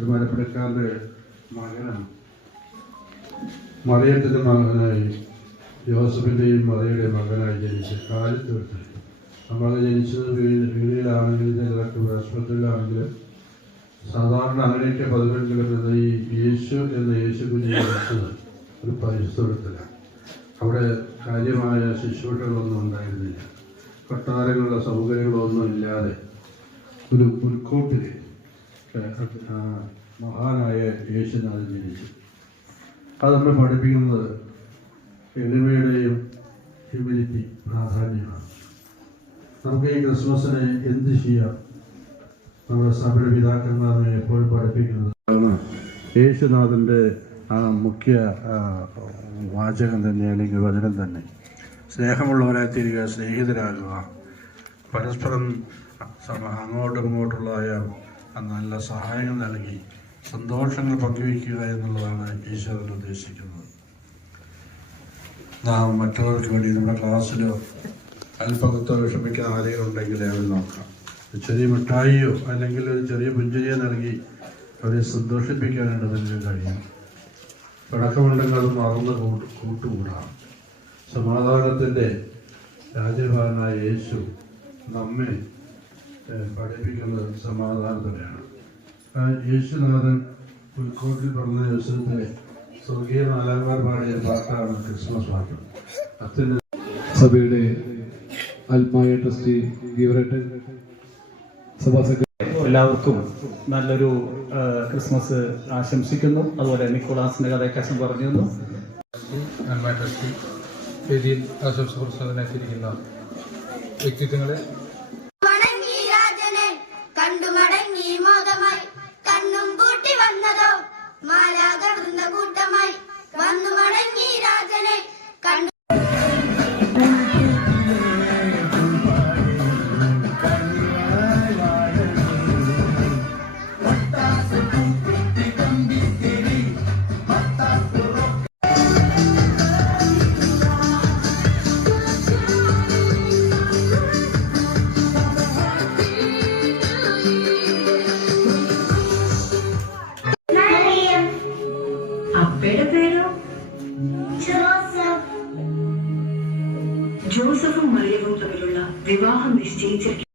ഒരു മരപ്പണിക്കാരൻ്റെ മകനാണ്. മറിയത്തിൻ്റെ മകനായി, ജോസഫിൻ്റെയും മറിയയുടെയും മകനായി ജനിച്ച് കാലത്ത് വിട്ട് നമ്മൾ ജനിച്ചത് വീടിലാണെങ്കിലും ചിലർക്ക് ആശുപത്രിയിലാണെങ്കിലും സാധാരണ അങ്ങനെയൊക്കെ പതിവെങ്കിലും എന്ന ഈ യേശു എന്ന യേശു കുഞ്ഞിനെ വെച്ചത് ഒരു പരിസ്ഥലത്തിലാണ്. അവിടെ കാര്യമായ ശുശ്രൂഷകളൊന്നും ഉണ്ടായിരുന്നില്ല. കൊട്ടാരങ്ങളുടെ സൗകര്യങ്ങളൊന്നും ഇല്ലാതെ ഒരു പുൽക്കൂട്ടിൽ മഹാനായ യേശുനാഥൻ ജനിച്ചു. അത് നമ്മൾ പഠിപ്പിക്കുന്നത് എളിമയുടെയും ഹ്യൂമിലിറ്റി പ്രാധാന്യമാണ്. നമുക്ക് ഈ ക്രിസ്മസിനെ എന്ത് ചെയ്യാം? നമ്മുടെ സഭയുടെ പിതാക്കന്മാരെ എപ്പോഴും പഠിപ്പിക്കുന്നത് യേശുനാഥൻ്റെ ആ മുഖ്യ വാചകം തന്നെ, അല്ലെങ്കിൽ വചനം തന്നെ. സ്നേഹമുള്ളവരായി തീരുക, സ്നേഹിതരാകുക, പരസ്പരം അങ്ങോട്ടും ഇങ്ങോട്ടുള്ളതായ നല്ല സഹായങ്ങൾ നൽകി സന്തോഷങ്ങൾ പങ്കുവയ്ക്കുക എന്നുള്ളതാണ് ഈശോൻ ഉദ്ദേശിക്കുന്നത്. നാം മറ്റുള്ളവർക്ക് വേണ്ടി നമ്മുടെ ക്ലാസ്സിലോ അല്പകത്തോ വിഷമിക്കുന്ന ആരെങ്കിലുണ്ടെങ്കിൽ അവർ നോക്കാം. ഒരു ചെറിയ മിഠായിയോ അല്ലെങ്കിൽ ഒരു ചെറിയ പുഞ്ചിരിയോ നൽകി അവരെ സന്തോഷിപ്പിക്കാനായിട്ട് നമുക്ക് കഴിയും. പടക്കമുണ്ടെങ്കിൽ അത് മറന്ന് കൂട്ടുകൂടാം. സമാധാനത്തിൻ്റെ രാജഭാവനായ യേശു നമ്മെ പഠിപ്പിക്കുന്നത് സമാധാനത്തോടെയാണ്. യേശുനാഥൻ പുൽക്കോട്ടിൽ പറഞ്ഞ ദിവസത്തിലെ സ്വർഗീയ മാലാഖമാർ പാടിയ പാട്ടാണ് ക്രിസ്മസ് പാട്ട്. അത്തിന് സഭയുടെ ആത്മായ ട്രസ്റ്റി ഗീവറേറ്റ് സഭാ സെക്രട്ടറി എല്ലാവർക്കും നല്ലൊരു ക്രിസ്മസ് ആശംസിക്കുന്നു. അതുപോലെ നിക്കോളാസിന്റെ കഥയൊക്കെ പറഞ്ഞു തന്നു. ആത്മായ ട്രസ്റ്റി വേദിയിൽ ആശംസ പ്രസാദനായിരിക്കുന്ന വ്യക്തിത്വങ്ങളെ കൂട്ടമായി വന്നു മടങ്ങി രാജനെ കണ്ടു. അപ്പയുടെ പേരോ? ജോസഫും മറിയവും തമ്മിലുള്ള വിവാഹം നിശ്ചയിച്ചിരിക്കും.